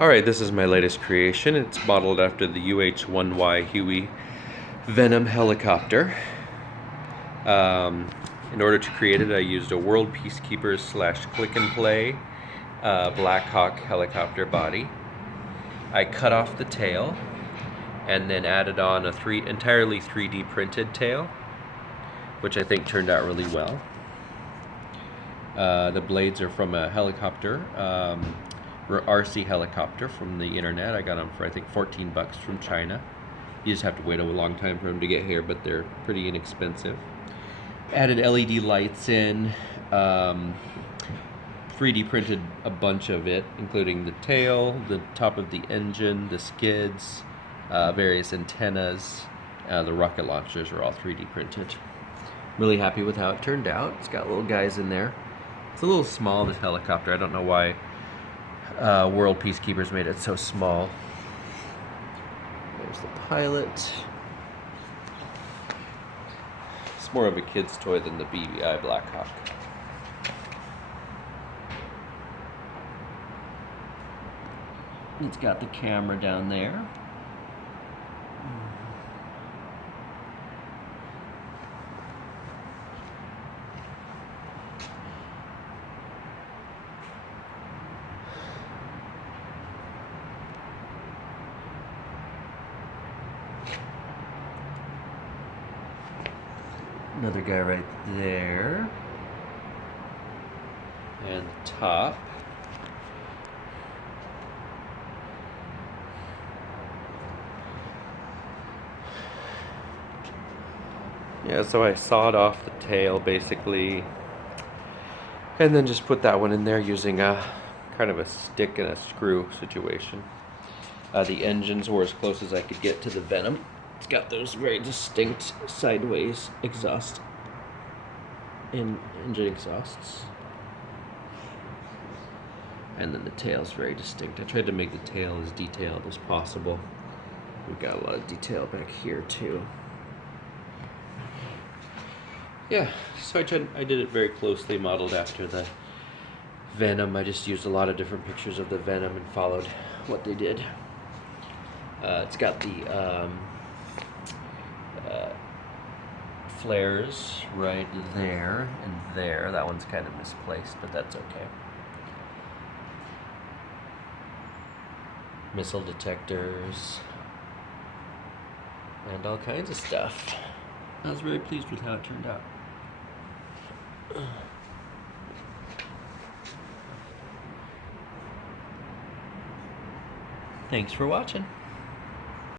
Alright, this is my latest creation. It's modeled after the UH-1Y Huey Venom helicopter. In order to create it, I used a World Peacekeepers / Click and Play Black Hawk helicopter body. I cut off the tail and then added on a entirely 3D printed tail, which I think turned out really well. The blades are from a helicopter, RC helicopter from the internet. I got them for I think 14 bucks from China. You just have to wait a long time for them to get here, but they're pretty inexpensive. Added LED lights in, 3D printed a bunch of it, including the tail, the top of the engine, the skids, various antennas. The rocket launchers are all 3D printed. Really happy with how it turned out. It's got little guys in there. It's a little small, this helicopter. I don't know why World Peacekeepers made it so small. There's the pilot. It's more of a kid's toy than the BBI Black Hawk. It's got the camera down there. Another guy right there. And the top. Yeah, so I sawed off the tail basically, and then just put that one in there using a kind of a stick and a screw situation. The engines were as close as I could get to the Venom. It's got those very distinct sideways exhaust and engine exhausts. And then the tail's very distinct. I tried to make the tail as detailed as possible. We've got a lot of detail back here too. Yeah, so I did it very closely modeled after the Venom. I just used a lot of different pictures of the Venom and followed what they did. It's got the flares right there and there. That one's kind of misplaced, but that's okay. Missile detectors and all kinds of stuff. I was very pleased with how it turned out. Thanks for watching.